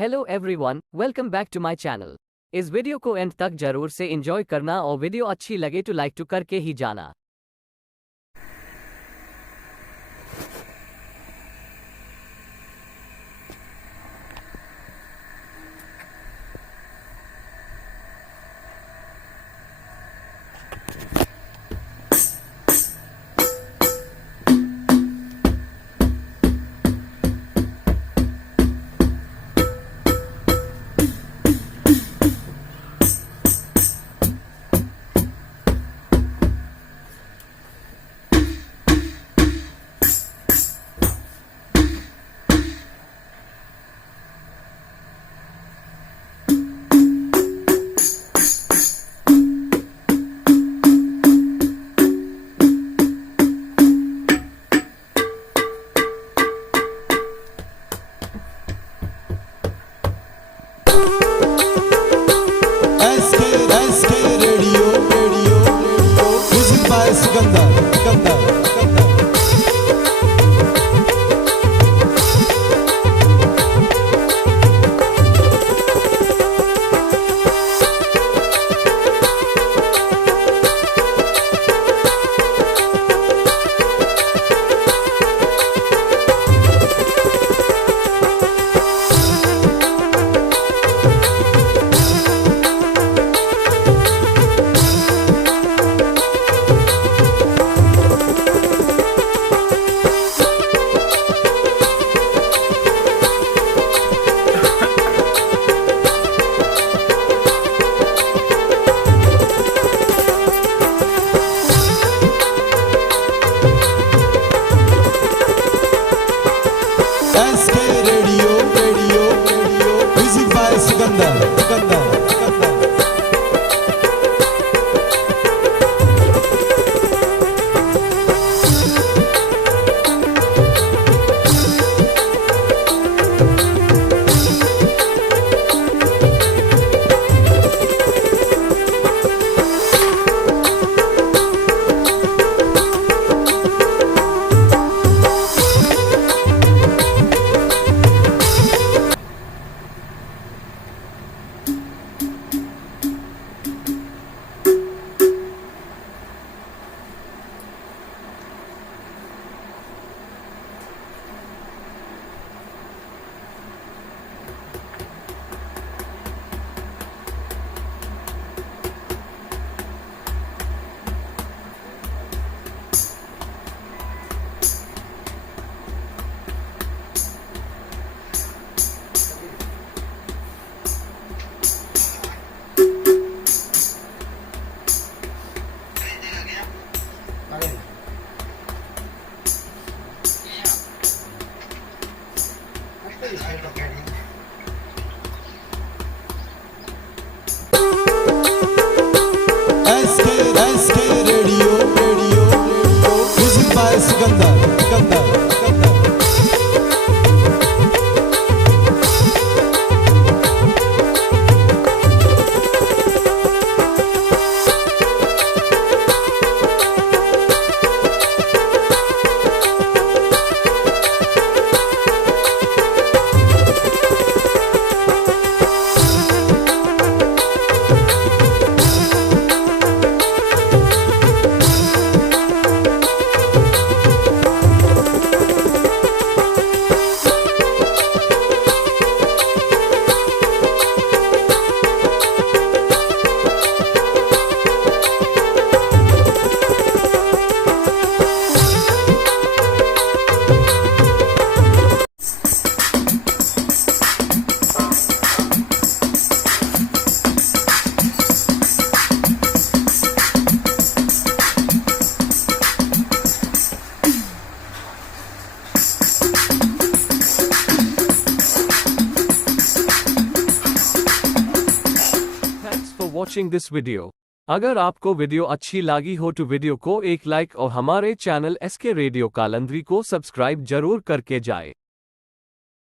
Hello everyone, welcome back to my channel. इस video को and तक जरूर से एंजॉय करना और वीडियो अच्छी लगे तो लाइक करके ही जाना। Watching this video. अगर आपको वीडियो अच्छी लगी हो तो वीडियो को एक लाइक और हमारे चैनल एसके रेडियो कालंद्री को सब्सक्राइब जरूर करके जाए।